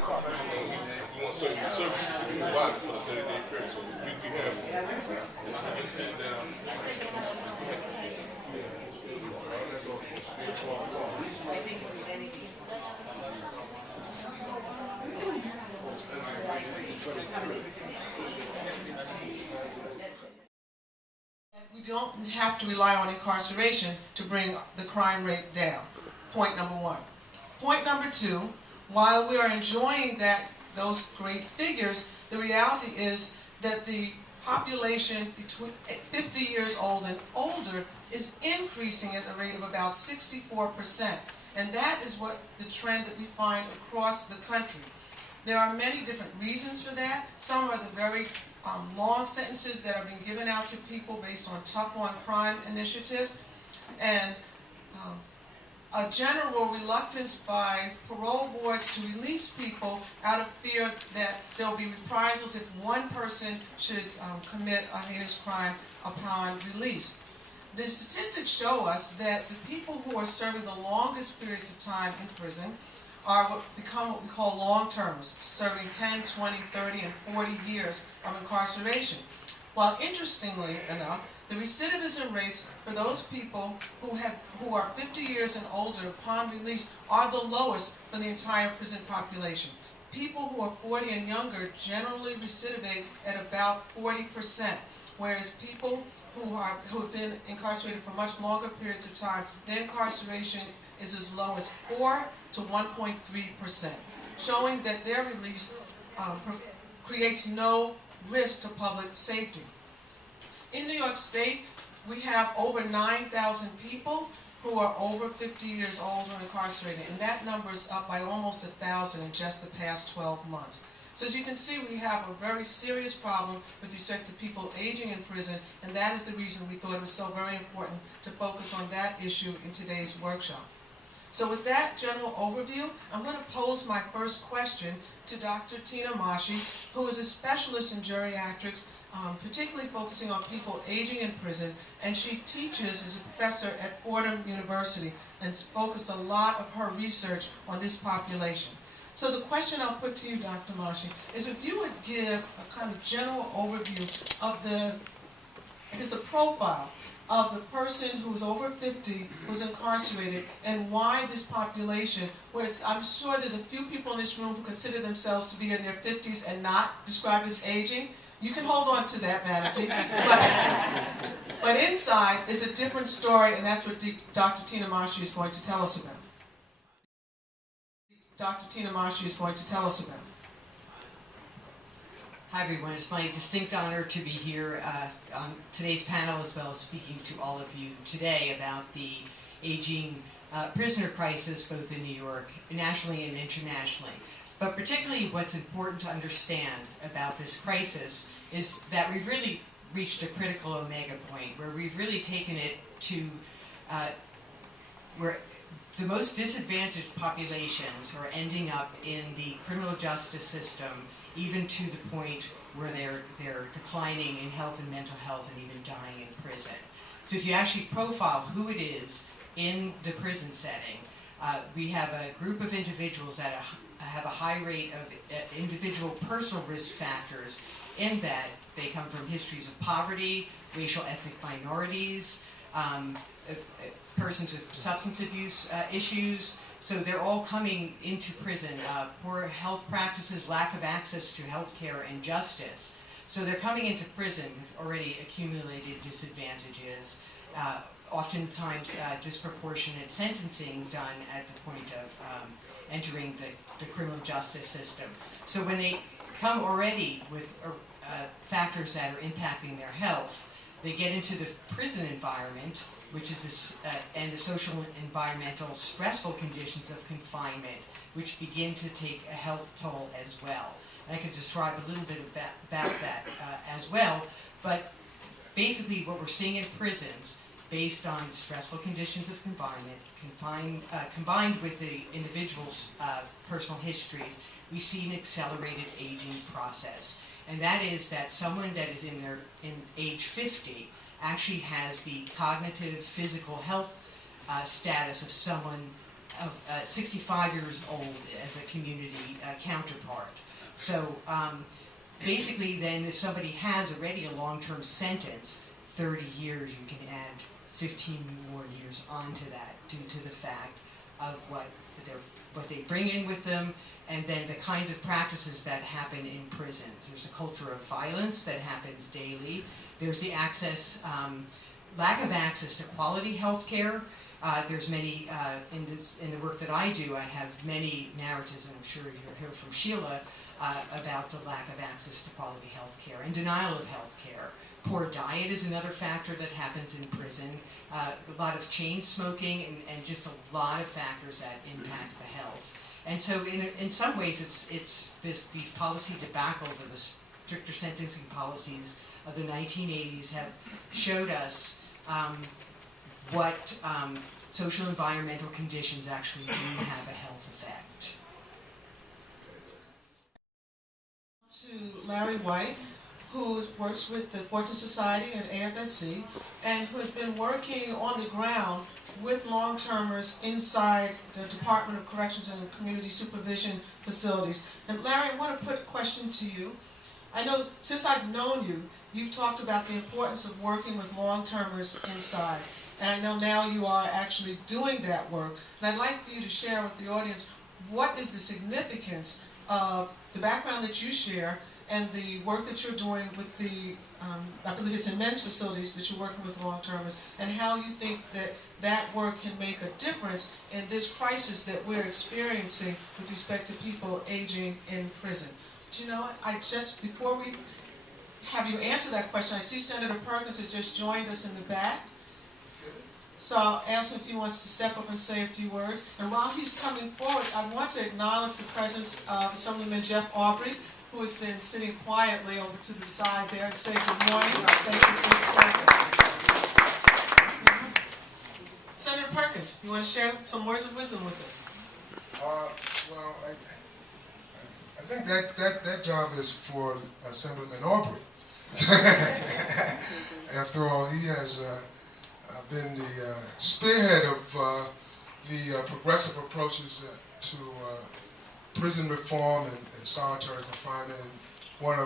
We want certain services to be provided for the 30-day period. So we have 17 down. We don't have to rely on incarceration to bring the crime rate down. Point number one. Point number two, while we are enjoying those great figures, the reality is that the population between 50 years old and older is increasing at the rate of about 64%. And that is what the trend that we find across the country. There are many different reasons for that. Some are the very long sentences that are being given out to people based on tough-on-crime initiatives, and a general reluctance by parole boards to release people out of fear that there will be reprisals if one person should commit a heinous crime upon release. The statistics show us that the people who are serving the longest periods of time in prison become what we call long-termers, serving 10, 20, 30, and 40 years of incarceration. While interestingly enough, the recidivism rates for those people who are 50 years and older upon release are the lowest for the entire prison population. People who are 40 and younger generally recidivate at about 40%, whereas people who have been incarcerated for much longer periods of time, their incarceration is as low as 4 to 1.3%, showing that their release creates no risk to public safety. In New York State, we have over 9,000 people who are over 50 years old and incarcerated, and that number is up by almost 1,000 in just the past 12 months. So as you can see, we have a very serious problem with respect to people aging in prison, and that is the reason we thought it was so very important to focus on that issue in today's workshop. So with that general overview, I'm going to pose my first question to Dr. Tina Masci, who is a specialist in geriatrics, particularly focusing on people aging in prison, and she teaches as a professor at Fordham University and focused a lot of her research on this population. So the question I'll put to you, Dr. Masci, is if you would give a kind of general overview of the profile of the person who's over 50, who's incarcerated, and why this population, whereas I'm sure there's a few people in this room who consider themselves to be in their 50s and not described as aging. You can hold on to that vanity, but inside is a different story, and that's what Dr. Tina Masci is going to tell us about. Dr. Tina Masci is going to tell us about. Hi everyone, it's my distinct honor to be here on today's panel, as well as speaking to all of you today about the aging prisoner crisis both in New York, nationally and internationally. But particularly what's important to understand about this crisis is that we've really reached a critical omega point where we've really taken it to where the most disadvantaged populations are ending up in the criminal justice system, even to the point where they're declining in health and mental health and even dying in prison. So if you actually profile who it is in the prison setting, we have a group of individuals that have a high rate of individual personal risk factors, in that they come from histories of poverty, racial ethnic minorities, persons with substance abuse issues. So they're all coming into prison. Poor health practices, lack of access to health care and justice. So they're coming into prison with already accumulated disadvantages, oftentimes disproportionate sentencing done at the point of entering the criminal justice system. So when they come already with factors that are impacting their health, they get into the prison environment, which is this, and the social and environmental stressful conditions of confinement, which begin to take a health toll as well. And I could describe a little bit about that as well, but basically what we're seeing in prisons, based on stressful conditions of confinement, combined with the individual's personal histories, we see an accelerated aging process. And that is that someone that is in age 50 actually has the cognitive, physical health status of someone 65 years old as a community counterpart. So basically then if somebody has already a long-term sentence, 30 years, you can add 15 more years onto that due to the fact of what they bring in with them, and then the kinds of practices that happen in prisons. There's a culture of violence that happens daily. There's the lack of access to quality health care. There's many, in the work that I do, I have many narratives, and I'm sure you'll hear from Sheila, about the lack of access to quality health care and denial of health care. Poor diet is another factor that happens in prison. A lot of chain smoking and just a lot of factors that impact the health. And so in some ways it's these policy debacles of the stricter sentencing policies of the 1980s have showed us what social environmental conditions actually do have a health effect. To Larry White, who works with the Fortune Society and AFSC, and who has been working on the ground with long-termers inside the Department of Corrections and Community Supervision facilities. And Larry, I want to put a question to you. I know since I've known you, you've talked about the importance of working with long-termers inside. And I know now you are actually doing that work. And I'd like for you to share with the audience what is the significance of the background that you share and the work that you're doing with the, I believe it's in men's facilities that you're working with long-termers, and how you think that that work can make a difference in this crisis that we're experiencing with respect to people aging in prison. Do you know what? Before we have you answer that question, I see Senator Perkins has just joined us in the back. So I'll ask him if he wants to step up and say a few words. And while he's coming forward, I want to acknowledge the presence of Assemblyman Jeff Aubrey, who has been sitting quietly over to the side there, and say good morning. Thank you for the Senator Perkins, you want to share some words of wisdom with us? Well, I think that job is for Assemblyman Aubrey. After all, he has been the spearhead of the progressive approaches to prison reform and solitary confinement, and want to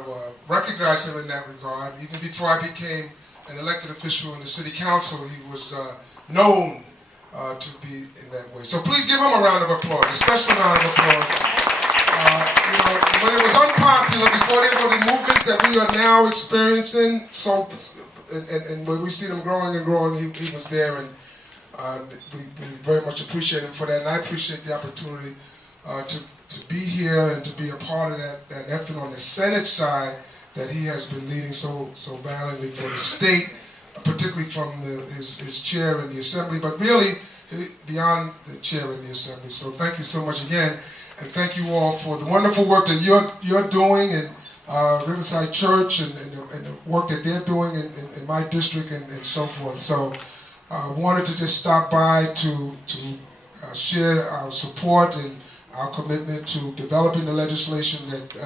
recognize him in that regard. Even before I became an elected official in the city council, he was known to be in that way. So please give him a round of applause, a special round of applause. You know, when it was unpopular, before there were the movements that we are now experiencing, and when we see them growing and growing, he was there, and we very much appreciate him for that, and I appreciate the opportunity to be here and to be a part of that effort on the Senate side that he has been leading so valiantly for the state, particularly from his chair in the Assembly, but really beyond the chair in the Assembly. So thank you so much again, and thank you all for the wonderful work that you're doing in Riverside Church and the work that they're doing in my district and so forth. So I wanted to just stop by to share our support and our commitment to developing the legislation that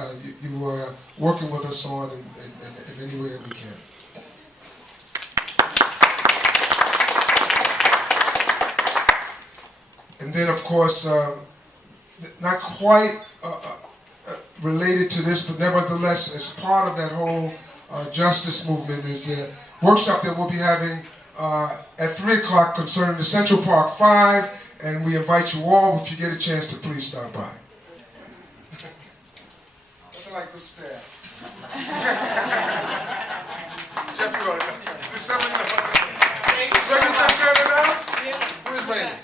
you are working with us on in any way that we can. And then, of course, not quite related to this, but nevertheless, as part of that whole justice movement, is the workshop that we'll be having at 3 o'clock concerning the Central Park 5. And we invite you all, if you get a chance, to please stop by. Looking like good staff. Jeff, you want to go? Is somebody in the bus? Raymond Santana now? Who is Raymond?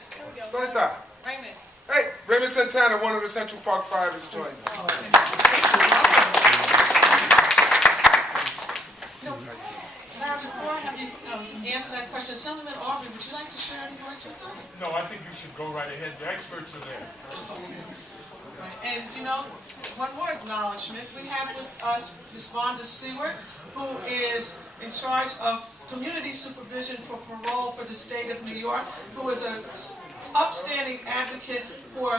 ¿Dónde está? Raymond. Hey, Raymond Santana, one of the Central Park 5, has joined us. Before I have you answer that question, Assemblyman Aubrey, would you like to share any words with us? No, I think you should go right ahead. The experts are there. And you know, one more acknowledgement. We have with us Ms. Vonda Seward, who is in charge of community supervision for parole for the state of New York, who is an upstanding advocate for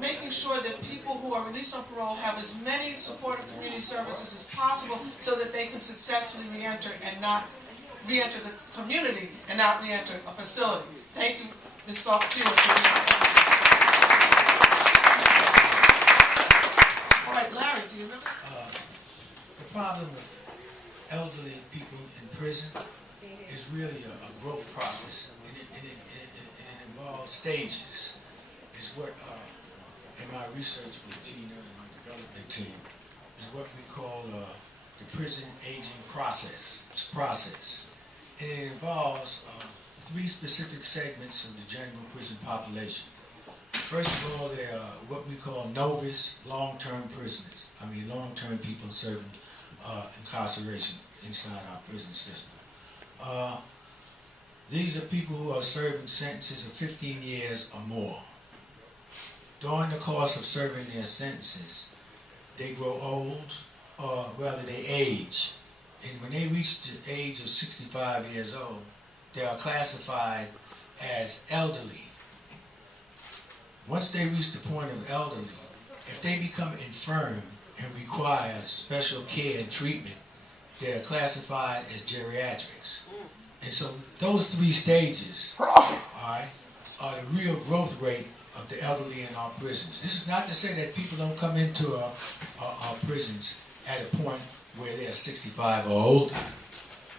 making sure that people who are released on parole have as many supportive community services as possible so that they can successfully re-enter and not re-enter the community and not re-enter a facility. Thank you, Ms. Seward, for being here. stages is what, in my research with Gina and my development team, is what we call the prison aging process. And it involves 3 specific segments of the general prison population. First of all, they are what we call novice long-term prisoners. I mean, long-term people serving incarceration inside our prison system. These are people who are serving sentences of 15 years or more. During the course of serving their sentences, they grow old, or rather they age. And when they reach the age of 65 years old, they are classified as elderly. Once they reach the point of elderly, if they become infirm and require special care and treatment, they are classified as geriatrics. And so those 3 stages, all right, are the real growth rate of the elderly in our prisons. This is not to say that people don't come into our prisons at a point where they are 65 or older,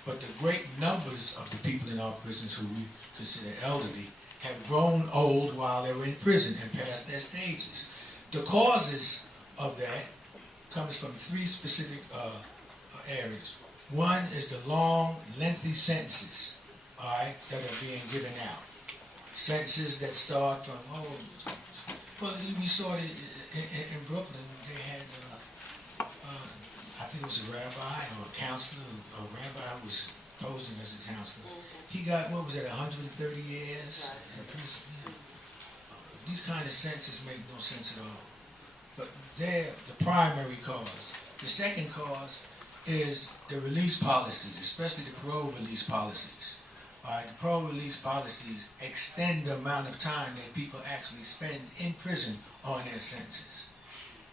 but the great numbers of the people in our prisons who we consider elderly have grown old while they were in prison and past their stages. The causes of that comes from 3 specific areas. One is the long, lengthy sentences, all right, that are being given out. Sentences that start from, well, we saw it in Brooklyn. They had, I think it was a rabbi or a counselor, a rabbi who was posing as a counselor. He got, what was it, 130 years in prison? Yeah. These kind of sentences make no sense at all. But they're the primary cause. The second cause is the release policies, especially the parole release policies. All right, the parole release policies extend the amount of time that people actually spend in prison on their sentences.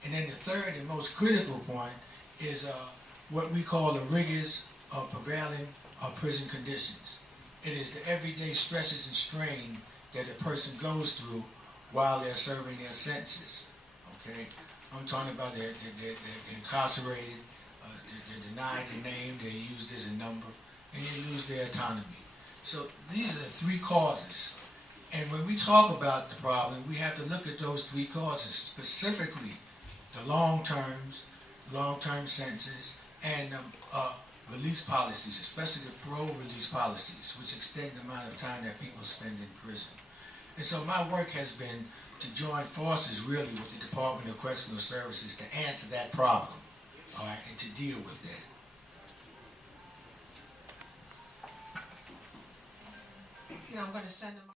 And then the third and most critical point is what we call the rigors of prevailing prison conditions. It is the everyday stresses and strain that a person goes through while they're serving their sentences. Okay, I'm talking about they're incarcerated, they're denied their name, they're used as a number, and they lose their autonomy. So these are the 3 causes. And when we talk about the problem, we have to look at those 3 causes, specifically the long-term sentences, and release policies, especially the parole release policies, which extend the amount of time that people spend in prison. And so my work has been to join forces really with the Department of Correctional Services to answer that problem, all right, and to deal with that. I'm going to send them.